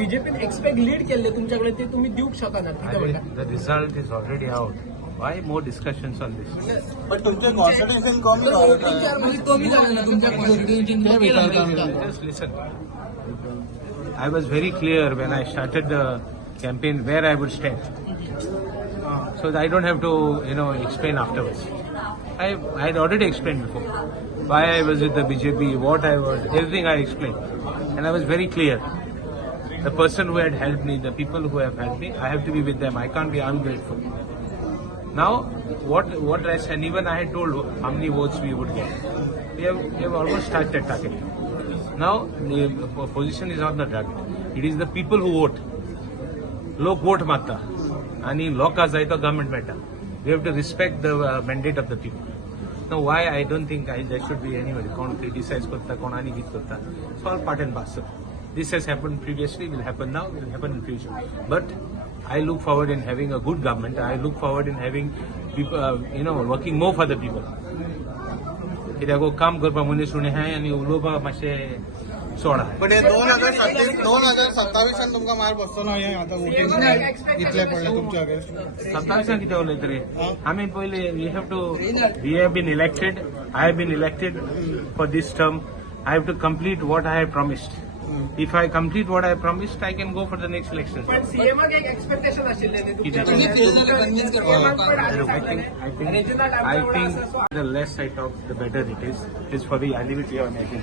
बीजेपीन expect lead केले तुमच्याकडे ते तुम्ही देऊक शकना The result is already out. Why more discussions on this? पण तुमचे कॉन्स्टिट्यूशन कमी Just listen. I was very clear when I started the campaign where I would stand. So I don't have to, explain afterwards. I'd already explained before. Why I was with the BJP, what I was, everything I explained. And I was very clear. The person who had helped me, the people who have helped me, I have to be with them. I can't be ungrateful. Now, what rest, and even I had told how many votes we would get. We have almost touched that target. Now, the position is not the target. It is the people who vote. Lok vote matta. And in law जाय तो government matter. We have to respect the mandate of the people. Now, why I don't think there should be anybody. Kon criticize kotta, kon ani git kotta. It's all part and parcel. This has happened previously, will happen now, will happen in future. But I look forward in having a good government. I look forward in having people, working more for the people. कित्याक काम करपा मनीस उणे आहाय आनी उलोवपा मातशें soda. पण 2027 तुमका मार बसतो ना आता इतले पडले तुमच्या अगेन्स्ट 27 कितें उलयता रे आमी पयले we have been elected I have been elected for this term I have to complete what I have promised. If I complete what I promised, I can go for the next election. पण सीएमक एक expectation आशिल्ले I think the less I talk, the better it is. It is for the, I leave it here on 18.